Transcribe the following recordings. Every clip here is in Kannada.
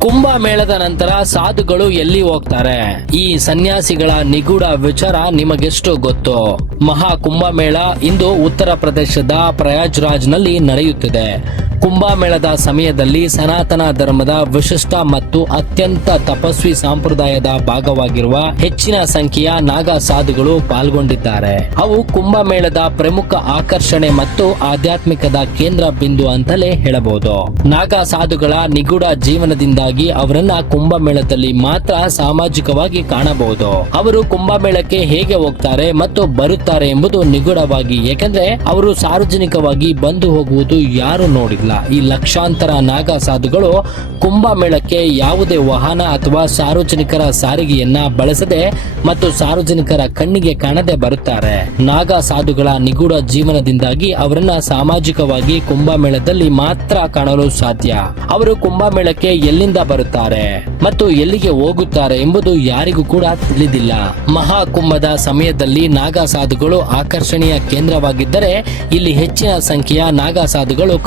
ಕುಂಭ ಮೇಳದ ನಂತರ ಸಾಧುಗಳು ಎಲ್ಲಿ ಹೋಗ್ತಾರೆ? ಈ ಸನ್ಯಾಸಿಗಳ ನಿಗೂಢ ವಿಚಾರ ನಿಮಗೆಷ್ಟು ಗೊತ್ತು? ಮಹಾ ಕುಂಭಮೇಳ ಇಂದು ಉತ್ತರ ಪ್ರದೇಶದ ಪ್ರಯಾಜ್ರಾಜ್ನಲ್ಲಿ ನಡೆಯುತ್ತಿದೆ. ಕುಂಭಮೇಳದ ಸಮಯದಲ್ಲಿ ಸನಾತನ ಧರ್ಮದ ವಿಶಿಷ್ಟ ಮತ್ತು ಅತ್ಯಂತ ತಪಸ್ವಿ ಸಂಪ್ರದಾಯದ ಭಾಗವಾಗಿರುವ ಹೆಚ್ಚಿನ ಸಂಖ್ಯೆಯ ನಾಗಾ ಸಾಧುಗಳು ಪಾಲ್ಗೊಂಡಿದ್ದಾರೆ. ಅವು ಕುಂಭಮೇಳದ ಪ್ರಮುಖ ಆಕರ್ಷಣೆ ಮತ್ತು ಆಧ್ಯಾತ್ಮಿಕದ ಕೇಂದ್ರ ಬಿಂದು ಅಂತಲೇ ಹೇಳಬಹುದು. ನಾಗಾ ಸಾಧುಗಳ ನಿಗೂಢ ಜೀವನದಿಂದಾಗಿ ಅವರನ್ನ ಕುಂಭಮೇಳದಲ್ಲಿ ಮಾತ್ರ ಸಾಮಾಜಿಕವಾಗಿ ಕಾಣಬಹುದು. ಅವರು ಕುಂಭಮೇಳಕ್ಕೆ ಹೇಗೆ ಹೋಗ್ತಾರೆ ಮತ್ತು ಬರುತ್ತಾರೆ ಎಂಬುದು ನಿಗೂಢವಾಗಿ, ಏಕೆಂದ್ರೆ ಅವರು ಸಾರ್ವಜನಿಕವಾಗಿ ಬಂದು ಹೋಗುವುದು ಯಾರು ನೋಡಿಲ್ಲ. ಈ ಲಕ್ಷಾಂತರ ನಾಗಾ ಸಾಧುಗಳು ಕುಂಭಮೇಳಕ್ಕೆ ಯಾವುದೇ ವಾಹನ ಅಥವಾ ಸಾರ್ವಜನಿಕರ ಸಾರಿಗೆಯನ್ನ ಬಳಸದೆ ಮತ್ತು ಸಾರ್ವಜನಿಕರ ಕಣ್ಣಿಗೆ ಕಾಣದೆ ಬರುತ್ತಾರೆ. ನಾಗಾ ಸಾಧುಗಳ ನಿಗೂಢ ಜೀವನದಿಂದಾಗಿ ಅವರನ್ನ ಸಾಮಾಜಿಕವಾಗಿ ಕುಂಭಮೇಳದಲ್ಲಿ ಮಾತ್ರ ಕಾಣಲು ಸಾಧ್ಯ. ಅವರು ಕುಂಭಮೇಳಕ್ಕೆ ಎಲ್ಲಿಂದ ಬರುತ್ತಾರೆ ಮತ್ತು ಎಲ್ಲಿಗೆ ಹೋಗುತ್ತಾರೆ ಎಂಬುದು ಯಾರಿಗೂ ಕೂಡ ತಿಳಿದಿಲ್ಲ. ಮಹಾಕುಂಭದ ಸಮಯದಲ್ಲಿ ನಾಗಾ ಸಾಧುಗಳು ಆಕರ್ಷಣೀಯ ಕೇಂದ್ರವಾಗಿದ್ದರೆ ಇಲ್ಲಿ ಹೆಚ್ಚಿನ ಸಂಖ್ಯೆಯ ನಾಗಾ ಸಾಧುಗಳು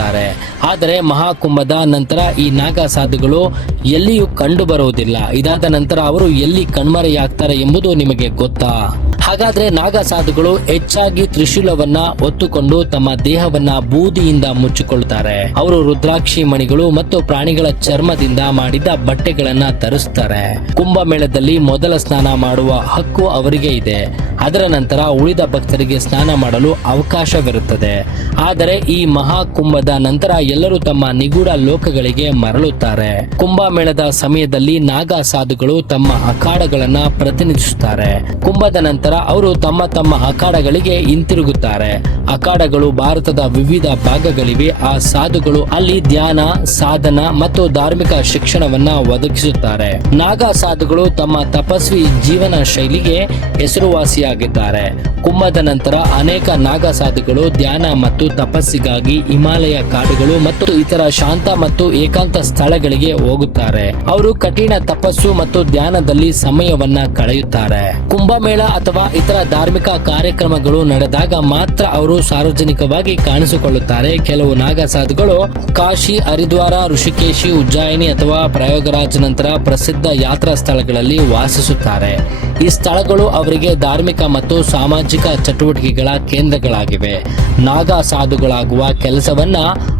ಕಂಡುಬರುತ್ತಾರೆ ಆದರೆ ಮಹಾಕುಂಭದ ನಂತರ ಈ ನಾಗ ಸಾಧುಗಳು ಎಲ್ಲಿಯೂ ಕಂಡು ಬರುವುದಿಲ್ಲ ಇದಾದ ನಂತರ ಅವರು ಎಲ್ಲಿ ಕಣ್ಮರೆಯಾಗ್ತಾರೆ ಎಂಬುದು ನಿಮಗೆ ಗೊತ್ತಾ? ಹಾಗಾದ್ರೆ ನಾಗ ಸಾಧುಗಳು ಹೆಚ್ಚಾಗಿ ತ್ರಿಶೂಲವನ್ನ ಒತ್ತುಕೊಂಡು ತಮ್ಮ ದೇಹವನ್ನ ಬೂದಿಯಿಂದ ಮುಚ್ಚಿಕೊಳ್ಳುತ್ತಾರೆ ಅವರು ರುದ್ರಾಕ್ಷಿ ಮಣಿಗಳು ಮತ್ತು ಪ್ರಾಣಿಗಳ ಚರ್ಮದಿಂದ ಮಾಡಿದ ಬಟ್ಟೆಗಳನ್ನ ಧರಿಸುತ್ತಾರೆ ಕುಂಭಮೇಳದಲ್ಲಿ ಮೊದಲ ಸ್ನಾನ ಮಾಡುವ ಹಕ್ಕು ಅವರಿಗೆ ಇದೆ. ಅದರ ನಂತರ ಉಳಿದ ಭಕ್ತರಿಗೆ ಸ್ನಾನ ಮಾಡಲು ಅವಕಾಶವಿರುತ್ತದೆ. ಆದರೆ ಈ ಮಹಾಕುಂಭದ ನಂತರ ಎಲ್ಲರೂ ತಮ್ಮ ನಿಗೂಢ ಲೋಕಗಳಿಗೆ ಮರಳುತ್ತಾರೆ. ಕುಂಭಮೇಳದ ಸಮಯದಲ್ಲಿ ನಾಗ ಸಾಧುಗಳು ತಮ್ಮ ಅಖಾಡಗಳನ್ನ ಪ್ರತಿನಿಧಿಸುತ್ತಾರೆ. ಕುಂಭದ ನಂತರ ಅವರು ತಮ್ಮ ತಮ್ಮ ಅಖಾಡಗಳಿಗೆ ಹಿಂತಿರುಗುತ್ತಾರೆ. ಅಖಾಡಗಳು ಭಾರತದ ವಿವಿಧ ಭಾಗಗಳಿವೆ. ಆ ಸಾಧುಗಳು ಅಲ್ಲಿ ಧ್ಯಾನ, ಸಾಧನ ಮತ್ತು ಧಾರ್ಮಿಕ ಶಿಕ್ಷಣವನ್ನ ಒದಗಿಸುತ್ತಾರೆ. ನಾಗಾ ಸಾಧುಗಳು ತಮ್ಮ ತಪಸ್ವಿ ಜೀವನ ಶೈಲಿಗೆ ಹೆಸರುವಾಸಿಯಾಗಿದ್ದಾರೆ. ಕುಂಭದ ನಂತರ ಅನೇಕ ನಾಗಾ ಸಾಧುಗಳು ಧ್ಯಾನ ಮತ್ತು ತಪಸ್ಸಿಗಾಗಿ ಹಿಮಾಲಯ ಕಾಡುಗಳು ಮತ್ತು ಇತರ ಶಾಂತ ಮತ್ತು ಏಕಾಂತ ಸ್ಥಳಗಳಿಗೆ ಹೋಗುತ್ತಾರೆ. ಅವರು ಕಠಿಣ ತಪಸ್ಸು ಮತ್ತು ಧ್ಯಾನದಲ್ಲಿ ಸಮಯವನ್ನ ಕಳೆಯುತ್ತಾರೆ. ಕುಂಭಮೇಳ ಇತರ ಧಾರ್ಮಿಕ ಕಾರ್ಯಕ್ರಮಗಳು ನಡೆದಾಗ ಮಾತ್ರ ಅವರು ಸಾರ್ವಜನಿಕವಾಗಿ ಕಾಣಿಸಿಕೊಳ್ಳುತ್ತಾರೆ. ಕೆಲವು ನಾಗಸಾಧುಗಳು ಕಾಶಿ, ಹರಿದ್ವಾರ, ಋಷಿಕೇಶಿ, ಉಜ್ಜಾಯಿನಿ ಅಥವಾ ಪ್ರಯೋಗರಾಜ್ ನಂತರ ಪ್ರಸಿದ್ಧ ಯಾತ್ರಾ ಸ್ಥಳಗಳಲ್ಲಿ ವಾಸಿಸುತ್ತಾರೆ. ಈ ಸ್ಥಳಗಳು ಅವರಿಗೆ ಧಾರ್ಮಿಕ ಮತ್ತು ಸಾಮಾಜಿಕ ಚಟುವಟಿಕೆಗಳ ಕೇಂದ್ರಗಳಾಗಿವೆ. ನಾಗಾ ಸಾಧುಗಳಾಗುವ ಕೆಲಸವನ್ನ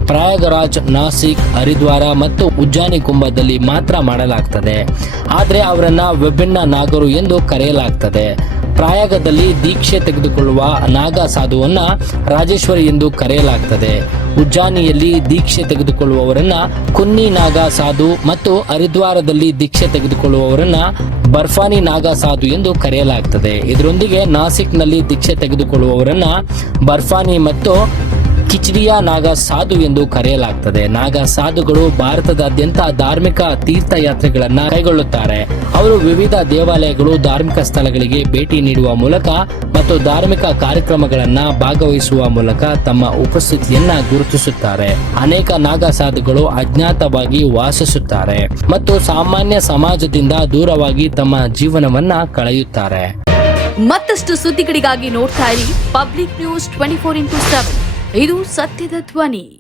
ಪ್ರಯಾಗರಾಜ್, ನಾಸಿಕ್, ಹರಿದ್ವಾರ ಮತ್ತು ಉಜ್ಜಾನಿ ಕುಂಭದಲ್ಲಿ ಮಾತ್ರ ಮಾಡಲಾಗ್ತದೆ. ಆದರೆ ಅವರನ್ನ ವಿಭಿನ್ನ ನಾಗರು ಎಂದು ಕರೆಯಲಾಗ್ತದೆ. ಪ್ರಾಯಾಗದಲ್ಲಿ ದೀಕ್ಷೆ ತೆಗೆದುಕೊಳ್ಳುವ ನಾಗಾ ಸಾಧುವನ್ನ ರಾಜೇಶ್ವರಿ ಎಂದು ಕರೆಯಲಾಗ್ತದೆ. ಉಜ್ಜಾನಿಯಲ್ಲಿ ದೀಕ್ಷೆ ತೆಗೆದುಕೊಳ್ಳುವವರನ್ನ ಕುನ್ನಿ ನಾಗಾ ಸಾಧು ಮತ್ತು ಹರಿದ್ವಾರದಲ್ಲಿ ದೀಕ್ಷೆ ತೆಗೆದುಕೊಳ್ಳುವವರನ್ನ ಬರ್ಫಾನಿ ನಾಗಾ ಸಾಧು ಎಂದು ಕರೆಯಲಾಗ್ತದೆ. ಇದರೊಂದಿಗೆ ನಾಸಿಕ್ನಲ್ಲಿ ದೀಕ್ಷೆ ತೆಗೆದುಕೊಳ್ಳುವವರನ್ನ ಬರ್ಫಾನಿ ಮತ್ತು ಕಿಚಡಿಯಾ ನಾಗ ಸಾಧು ಎಂದು ಕರೆಯಲಾಗ್ತದೆ. ನಾಗ ಸಾಧುಗಳು ಭಾರತದಾದ್ಯಂತ ಧಾರ್ಮಿಕ ತೀರ್ಥಯಾತ್ರೆಗಳನ್ನ ಕೈಗೊಳ್ಳುತ್ತಾರೆ. ಅವರು ವಿವಿಧ ದೇವಾಲಯಗಳು, ಧಾರ್ಮಿಕ ಸ್ಥಳಗಳಿಗೆ ಭೇಟಿ ನೀಡುವ ಮೂಲಕ ಮತ್ತು ಧಾರ್ಮಿಕ ಕಾರ್ಯಕ್ರಮಗಳನ್ನ ಭಾಗವಹಿಸುವ ಮೂಲಕ ತಮ್ಮ ಉಪಸ್ಥಿತಿಯನ್ನ ಗುರುತಿಸುತ್ತಾರೆ. ಅನೇಕ ನಾಗ ಸಾಧುಗಳು ಅಜ್ಞಾತವಾಗಿ ವಾಸಿಸುತ್ತಾರೆ ಮತ್ತು ಸಾಮಾನ್ಯ ಸಮಾಜದಿಂದ ದೂರವಾಗಿ ತಮ್ಮ ಜೀವನವನ್ನ ಕಳೆಯುತ್ತಾರೆ. ಮತ್ತಷ್ಟು ಸುದ್ದಿಗಳಿಗಾಗಿ ನೋಡ್ತಾ ಇರಿ public news twenty four into seven ಇದು ಸತ್ಯದ ಧ್ವನಿ.